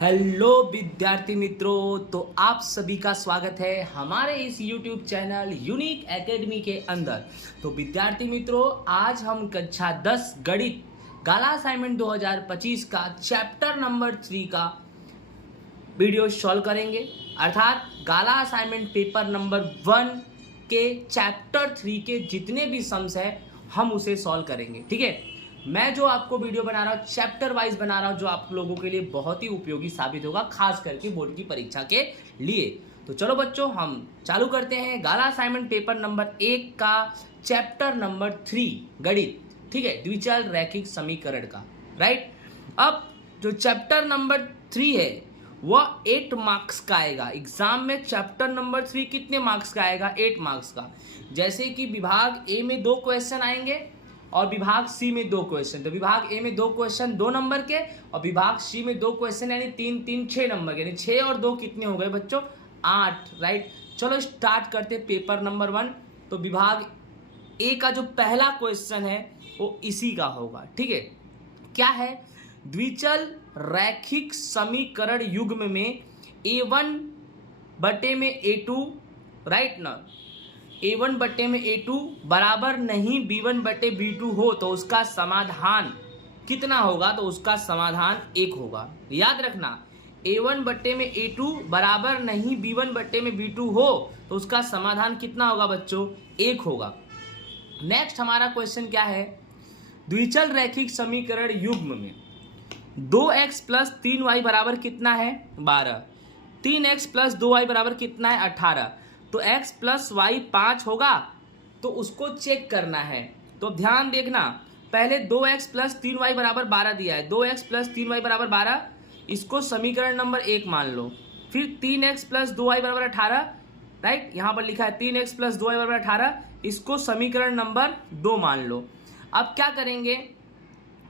Hello विद्यार्थी मित्रों, तो आप सभी का स्वागत है हमारे इस YouTube चैनल यूनिक एकेडमी के अंदर। तो विद्यार्थी मित्रों, आज हम कक्षा 10 गणित गाला असाइनमेंट 2025 का चैप्टर नंबर 3 का वीडियो सॉल्व करेंगे। अर्थात गाला असाइनमेंट पेपर नंबर 1 के चैप्टर 3 के जितने भी सम्स है हम उसे सॉल्व करेंगे। ठीक है, मैं जो आपको वीडियो बना रहा हूँ चैप्टर वाइज बना रहा हूँ, जो आप लोगों के लिए बहुत ही उपयोगी साबित होगा, खास करके बोर्ड की परीक्षा के लिए। तो चलो बच्चों, हम चालू करते हैं गाला असाइनमेंट पेपर नंबर 1 का चैप्टर नंबर 3 गणित। ठीक है, द्विचल रैखिक समीकरण का। राइट, अब जो चैप्टर नंबर 3 है वह 8 मार्क्स का आएगा। एग्जाम में चैप्टर नंबर 3 कितने मार्क्स का आएगा? 8 मार्क्स का। जैसे कि विभाग ए में 2 क्वेश्चन आएंगे और विभाग सी में 2 क्वेश्चन। तो विभाग ए में 2 क्वेश्चन 2 नंबर के और विभाग सी में 2 क्वेश्चन यानी 3 3 6 नंबर के, यानी 6 और 2 कितने हो गए बच्चों? 8। राइट, चलो स्टार्ट करते पेपर नंबर 1। तो विभाग ए का जो पहला क्वेश्चन है वो इसी का होगा। ठीक है, क्या है? द्विचल रैखिक समीकरण युग्म में a1 बटे में a2, राइट ना, a1 बटे में a2 बराबर नहीं b1 बटे b2 हो तो उसका समाधान कितना होगा? तो उसका समाधान 1 होगा। याद रखना, a1 बटे में a2 बराबर नहीं b1 बटे में b2 हो तो उसका समाधान कितना होगा बच्चों? 1 होगा। नेक्स्ट हमारा क्वेश्चन क्या है? द्विचल रैखिक समीकरण युग्म में 2x प्लस 3y बराबर कितना है? 12। 3x प्लस 2y बराबर कितना है? 18। तो x प्लस वाई 5 होगा, तो उसको चेक करना है। तो ध्यान देखना, पहले 2x प्लस 3y बराबर 12 दिया है। 2x प्लस 3y बराबर 12, इसको समीकरण नंबर 1 मान लो। फिर 3x प्लस 2y बराबर 18, राइट, यहाँ पर लिखा है 3x प्लस 2y बराबर 18, इसको समीकरण नंबर 2 मान लो। अब क्या करेंगे?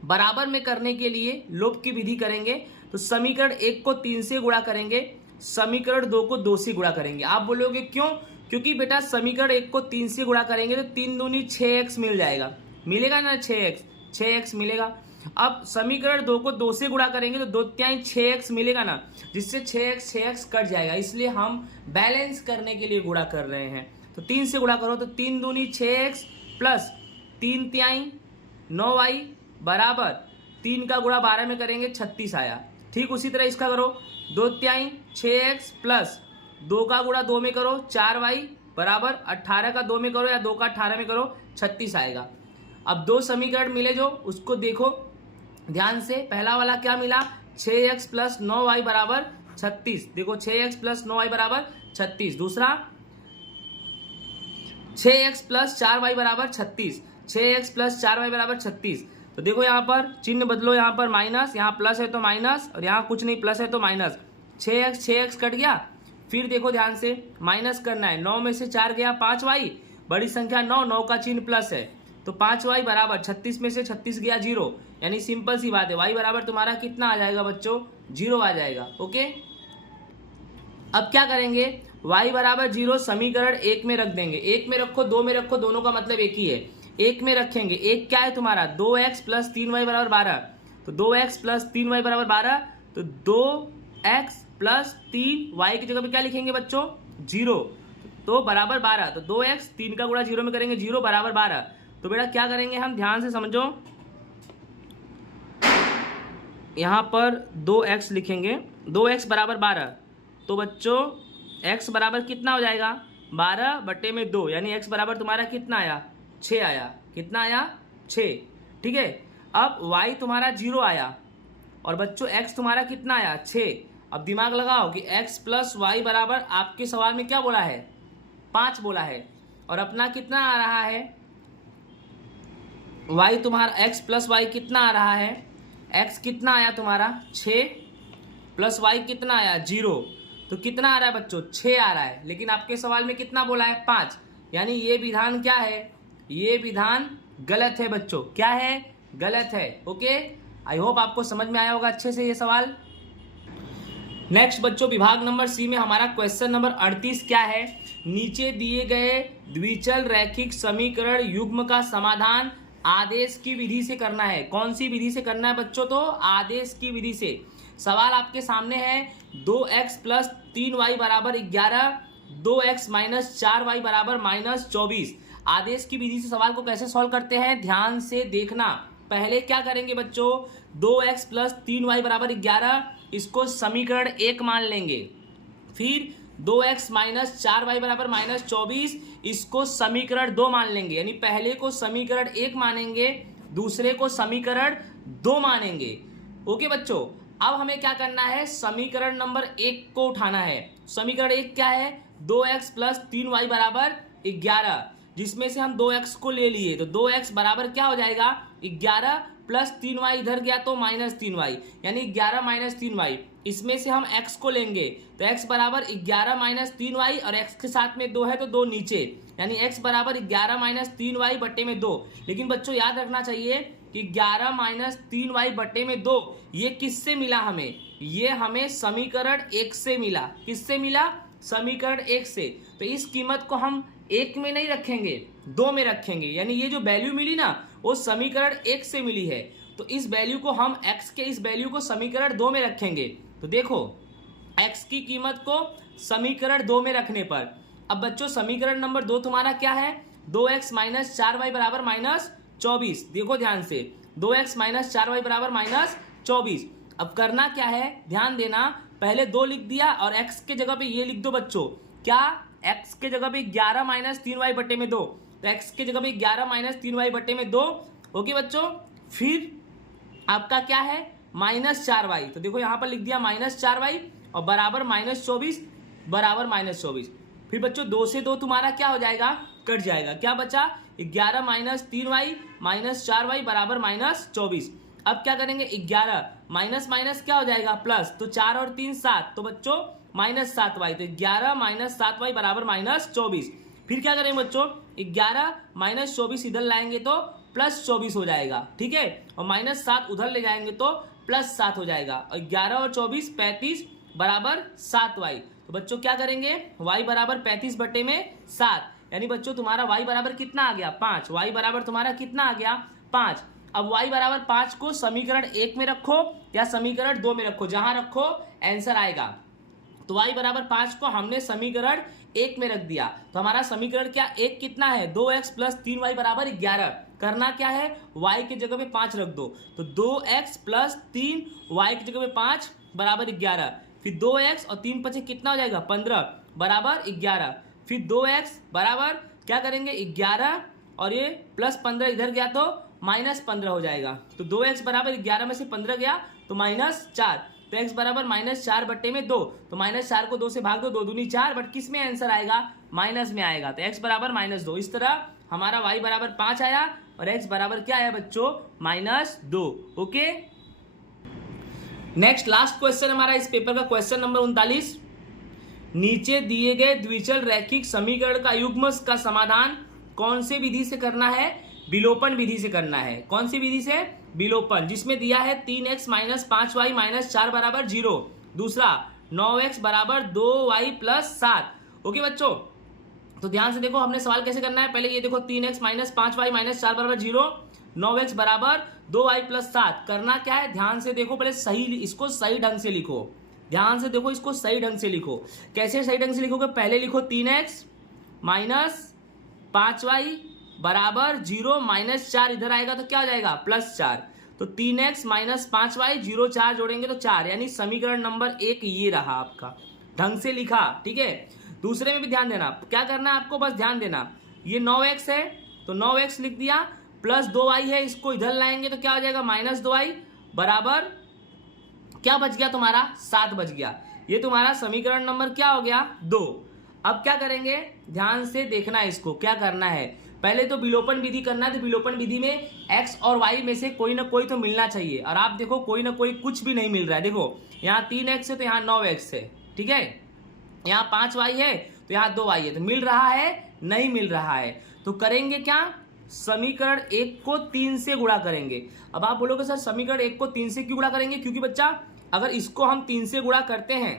बराबर में करने के लिए लोप की विधि करेंगे। तो समीकरण 1 को 3 से गुणा करेंगे, समीकरण 2 को 2 से गुणा करेंगे। आप बोलोगे क्यों? क्योंकि बेटा समीकरण 1 को 3 से गुणा करेंगे तो 3 दूनी 6x मिल जाएगा, मिलेगा ना? 6x मिलेगा। अब समीकरण 2 को 2 से गुणा करेंगे तो 2 तिहाई 6x मिलेगा ना, जिससे 6x कट जाएगा। इसलिए हम बैलेंस करने के लिए गुणा कर रहे हैं। तो 3 से गुणा करो तो 3 दूनी 6x प्लस 3 तिहाई 9y बराबर 3 का गुणा 12 में करेंगे 36 आया। ठीक उसी तरह इसका करो, 2 तिहाई 6x प्लस 2 का गुणा 2 में करो 4y बराबर 18 का 2 में करो या 2 का 18 में करो 36 आएगा। अब 2 समीकरण मिले जो उसको देखो ध्यान से। पहला वाला क्या मिला? 6x प्लस 9y बराबर 36। देखो 6x प्लस 9y बराबर 36। दूसरा 6x प्लस 4y बराबर 36। 6x प्लस 4y बराबर 36। तो देखो यहाँ पर चिन्ह बदलो, यहाँ पर माइनस, यहाँ प्लस है तो माइनस, और यहाँ कुछ नहीं प्लस है तो माइनस। 6x कट गया। फिर देखो ध्यान से, माइनस करना है। 9 में से 4 गया 5y, बड़ी संख्या 9 का चिन्ह प्लस है तो 5y बराबर 36 में से 36 गया 0, यानी सिंपल सी बात है, y बराबर तुम्हारा कितना आ जाएगा बच्चों? 0 आ जाएगा। ओके, अब क्या करेंगे? y बराबर 0 समीकरण 1 में रख देंगे। 1 में रखो, 2 में रखो, दोनों का मतलब एक ही है। 1 में रखेंगे, 1 क्या है तुम्हारा? 2x प्लस 3y बराबर 12। तो 2x प्लस 3y बराबर 12, तो 2x प्लस 3y की जगह पे क्या लिखेंगे बच्चों? 0। तो बराबर 12। तो 2x 3 का गुणा 0 में करेंगे 0 बराबर 12। तो बेटा क्या करेंगे हम? ध्यान से समझो, यहाँ पर 2x लिखेंगे, 2x बराबर 12। तो बच्चों x बराबर कितना हो जाएगा? 12 बटे में 2, यानी x बराबर तुम्हारा कितना आया? 6 आया। कितना आया? 6। ठीक है, अब y तुम्हारा 0 आया और बच्चों x तुम्हारा कितना आया? 6। अब दिमाग लगाओ कि x प्लस वाई बराबर आपके सवाल में क्या बोला है? 5 बोला है, और अपना कितना आ रहा है? y तुम्हारा x प्लस वाई कितना आ रहा है? x कितना आया तुम्हारा? 6 प्लस y कितना आया? 0। तो कितना आ रहा है बच्चों? 6 आ रहा है, लेकिन आपके सवाल में कितना बोला है? 5। यानी ये विधान क्या है? ये विधान गलत है बच्चों। क्या है? गलत है। ओके, आई होप आपको समझ में आया होगा अच्छे से ये सवाल। नेक्स्ट बच्चों, विभाग नंबर सी में हमारा क्वेश्चन नंबर 38 क्या है? नीचे दिए गए द्विचल रैखिक समीकरण युग्म का समाधान आदेश की विधि से करना है। कौन सी विधि से करना है बच्चों? तो आदेश की विधि से। सवाल आपके सामने है 2x प्लस 3y बराबर 11, 2x माइनस 4y बराबर माइनस 24। आदेश की विधि से सवाल को कैसे सॉल्व करते हैं ध्यान से देखना। पहले क्या करेंगे बच्चों, 2x प्लस 3y बराबर 11 इसको समीकरण 1 मान लेंगे। फिर 2x माइनस 4y बराबर माइनस 24 इसको समीकरण 2 मान लेंगे। यानी पहले को समीकरण 1 मानेंगे, दूसरे को समीकरण 2 मानेंगे। ओके बच्चों, अब हमें क्या करना है, समीकरण नंबर 1 को उठाना है। समीकरण 1 क्या है, 2x प्लस 3y बराबर 11, जिसमें से हम 2x को ले लिए तो 2x बराबर क्या हो जाएगा 11 प्लस 3y इधर गया तो माइनस 3y, यानी 11 माइनस 3y। इसमें से हम x को लेंगे तो x बराबर 11 माइनस 3y और x के साथ में 2 है तो 2 नीचे, यानी x बराबर 11 माइनस 3y बटे में 2। लेकिन बच्चों याद रखना चाहिए कि 11 माइनस 3y बटे में 2 ये किससे मिला हमें, ये हमें समीकरण 1 से मिला। किससे मिला, समीकरण 1 से। तो इस कीमत को हम 1 में नहीं रखेंगे, 2 में रखेंगे। यानी ये जो वैल्यू मिली ना वो समीकरण 1 से मिली है, तो इस वैल्यू को हम x के इस वैल्यू को समीकरण 2 में रखेंगे। तो देखो x की कीमत को समीकरण 2 में रखने पर, अब बच्चों समीकरण नंबर 2 तुम्हारा क्या है, 2x माइनस 4y बराबर माइनस 24। देखो ध्यान से, 2x माइनस 4y बराबर माइनस 24। अब करना क्या है, ध्यान देना, पहले 2 लिख दिया और x के जगह पे ये लिख दो बच्चों, क्या x के जगह पे 11 माइनस 3y बटे में 2, तो x के जगह पे 11 माइनस 3y बटे में 2। ओके बच्चों, फिर आपका क्या है माइनस 4y, तो देखो यहां पर लिख दिया माइनस 4y और बराबर माइनस 24 बराबर माइनस 24। फिर बच्चों 2 से 2 तुम्हारा क्या हो जाएगा, कट जाएगा। क्या बचा, 11 माइनस 3y माइनस 4y बराबर माइनस 24। अब क्या करेंगे, 11 माइनस माइनस क्या हो जाएगा प्लस, तो 4 और 3 7, तो बच्चों माइनस 7y, तो 11 माइनस 7y बराबर माइनस 24। फिर क्या करेंगे बच्चों, 11 माइनस 24 इधर लाएंगे तो प्लस 24 हो जाएगा, ठीक है, और माइनस 7 उधर ले जाएंगे तो प्लस 7 हो जाएगा, और 11 और 24 35 बराबर 7y। तो बच्चों क्या करेंगे, y बराबर 35 बटे में 7, यानी बच्चों तुम्हारा y बराबर कितना आ गया 5, y बराबर तुम्हारा कितना आ गया 5। अब y बराबर 5 को समीकरण 1 में रखो या समीकरण 2 में रखो, जहां रखो आंसर आएगा। तो y बराबर 5 को हमने समीकरण 1 में रख दिया, तो हमारा समीकरण क्या 1 कितना है, 2x प्लस 3y बराबर 11। करना क्या है, y के जगह पे 5 रख दो, तो 2x प्लस 3y की जगह पे 5 बराबर 11। फिर 2x और 3 पचे कितना हो जाएगा 15 बराबर 11। फिर 2x बराबर क्या करेंगे 11 और ये प्लस 15 इधर गया तो माइनस 15 हो जाएगा, तो 2x बराबर 11 में से 15 गया तो माइनस 4, तो x बराबर माइनस 4 बट्टे में 2, तो माइनस 4 को 2 से भाग दो, 2 दूनी 4, बट किस में आंसर आएगा, माइनस में आएगा, तो x बराबर माइनस 2। इस तरह हमारा y बराबर 5 आया और x बराबर क्या आया बच्चों minus 2। Okay, next last question हमारा इस पेपर का क्वेश्चन नंबर 39। नीचे दिए गए द्विचल रैखिक समीकरण का युग्म का समाधान कौन से विधि से करना है, विलोपन विधि से करना है। कौन सी विधि से, विलोपन, जिसमें दिया है 3x माइनस 5y माइनस 4 बराबर 0, दूसरा 9x बराबर 2y प्लस 7। ओके बच्चों, तो ध्यान से देखो हमने सवाल कैसे करना है। पहले ये देखो 3x माइनस 5y माइनस 4 बराबर 0, 9x बराबर 2y प्लस 7। करना क्या है, ध्यान से देखो, पहले सही इसको सही ढंग से लिखो, ध्यान से देखो इसको सही ढंग से लिखो। कैसे सही ढंग से लिखोगे, पहले लिखो 3x माइनस 5y बराबर 0 माइनस 4 इधर आएगा तो क्या हो जाएगा प्लस 4, तो 3x माइनस 5y 0 4 जोड़ेंगे तो 4, यानी समीकरण नंबर 1 ये रहा आपका, ढंग से लिखा, ठीक है। दूसरे में भी ध्यान देना, क्या करना है आपको, बस ध्यान देना, ये 9x है तो 9x लिख दिया, प्लस 2y है, इसको इधर लाएंगे तो क्या हो जाएगा माइनस 2y बराबर क्या बच गया तुम्हारा 7 बच गया। ये तुम्हारा समीकरण नंबर क्या हो गया 2। अब क्या करेंगे, ध्यान से देखना है, इसको क्या करना है, पहले तो विलोपन विधि करना है। तो विलोपन विधि में x और y में से कोई ना कोई तो मिलना चाहिए, और आप देखो कोई ना कोई कुछ भी नहीं मिल रहा है। देखो यहाँ 3x है तो यहाँ 9x है, ठीक है, यहाँ 5y है तो यहाँ 2y है, तो मिल रहा है नहीं मिल रहा है। तो करेंगे क्या, समीकरण 1 को 3 से गुणा करेंगे। अब आप बोलोगे सर समीकरण 1 को 3 से क्यों गुणा करेंगे, क्योंकि बच्चा अगर इसको हम 3 से गुणा करते हैं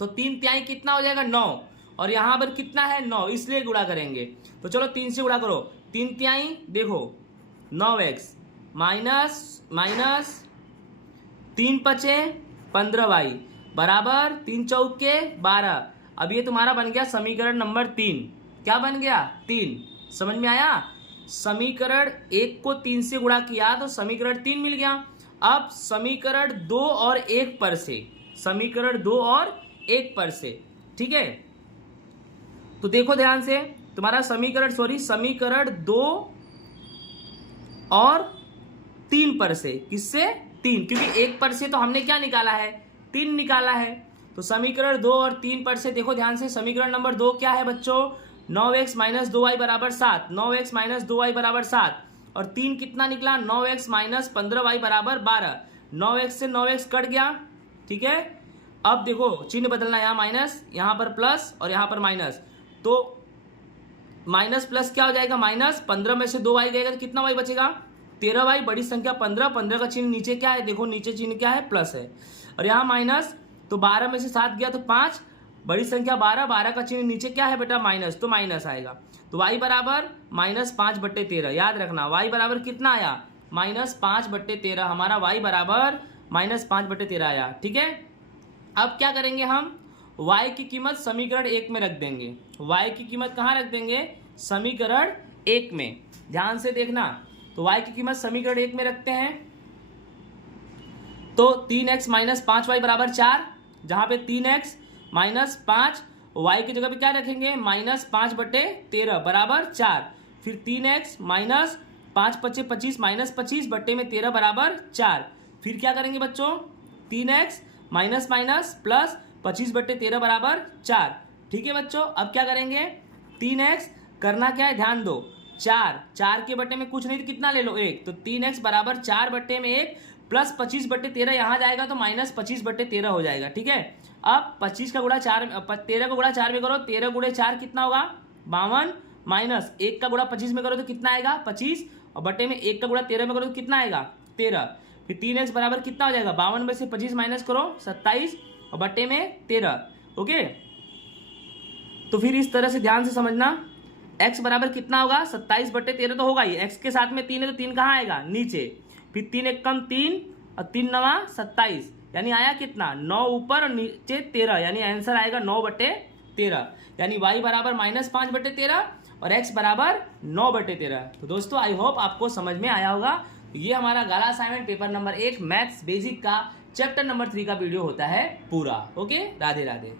तो 3 तिहाई कितना हो जाएगा 9, और यहाँ पर कितना है 9, इसलिए गुणा करेंगे। तो चलो 3 से गुणा करो, 3 तिहाई देखो 9x माइनस माइनस 3 पचे 15y बराबर 3 चौके 12। अब ये तुम्हारा बन गया समीकरण नंबर 3। क्या बन गया? 3। समझ में आया? समीकरण 1 को 3 से गुणा किया तो समीकरण 3 मिल गया। अब समीकरण 2 और 1 पर से, समीकरण 2 और 1 पर से, ठीक है। तो देखो ध्यान से, तुम्हारा समीकरण 2 और 3 पर से, किससे? 3, क्योंकि 1 पर से तो हमने क्या निकाला है? 3 निकाला है। तो समीकरण 2 और 3 पर से देखो ध्यान से, समीकरण नंबर 2 क्या है बच्चों? 9x माइनस 2y बराबर 7, 9x माइनस 2y बराबर 7, और 3 कितना निकला? 9x माइनस 15y बराबर 12। 9x से 9x कट गया, ठीक है। अब देखो चिन्ह बदलना, यहाँ माइनस, यहाँ पर प्लस और यहाँ पर माइनस, तो माइनस प्लस क्या हो जाएगा? माइनस। 15 में से 2y गएगा तो कितना y बचेगा? 13y, बड़ी संख्या 15, 15 का चिन्ह नीचे क्या है? देखो नीचे चिन्ह क्या है? प्लस है। और यहाँ माइनस, तो 12 में से 7 गया तो 5, बड़ी संख्या 12, 12 का चिन्ह नीचे क्या है बेटा? माइनस, तो माइनस आएगा। तो y बराबर -5/13। याद रखना y बराबर कितना आया? -5/13। हमारा y बराबर -5/13 आया, ठीक है। अब क्या करेंगे हम? y की कीमत समीकरण 1 में रख देंगे। y की कीमत कहाँ रख देंगे? समीकरण 1 में। ध्यान से देखना, तो y की कीमत समीकरण 1 में रखते हैं। तो 3x माइनस 5y बराबर 4, जहां पे 3x माइनस 5, y की जगह पे क्या रखेंगे? -5/13 बराबर 4। फिर 3x माइनस 5 × 25 माइनस 25 बट्टे में 13 बराबर 4। फिर क्या करेंगे बच्चों? 3x माइनस माइनस प्लस 25/13 बराबर 4, ठीक है बच्चों। अब क्या करेंगे? 3x करना क्या है? ध्यान दो, 4 के बट्टे में कुछ नहीं तो कितना ले लो? 1। तो 3x बराबर 4 बट्टे में 1 प्लस 25/13 यहाँ जाएगा तो माइनस 25/13 हो जाएगा, ठीक है। अब 25 का गुणा 4, 13 का गुणा 4 में करो, 13 गुणे 4 कितना होगा? 52, माइनस 1 का गुणा 25 में करो तो कितना आएगा? 25, और बट्टे में 1 का गुणा 13 में करो तो कितना आएगा? 13। फिर 3x बराबर कितना हो जाएगा? 52 में से 25 माइनस करो, 27, और बट्टे में 13। ओके, तो फिर इस तरह से ध्यान से समझना, x बराबर कितना होगा? 27/13 तो होगा ही, x के साथ में 3 है तो 3 कहाँ आएगा? नीचे। फिर 3 × 1 = 3 और 3 × 9 = 27, यानी आया कितना? 9 ऊपर और नीचे 13, यानी आंसर आएगा 9/13। यानी y बराबर -5/13 और x बराबर 9/13। तो दोस्तों आई होप आपको समझ में आया होगा। ये हमारा Gala assignment paper number 1 maths basic का चैप्टर नंबर 3 का वीडियो होता है पूरा। ओके, राधे राधे।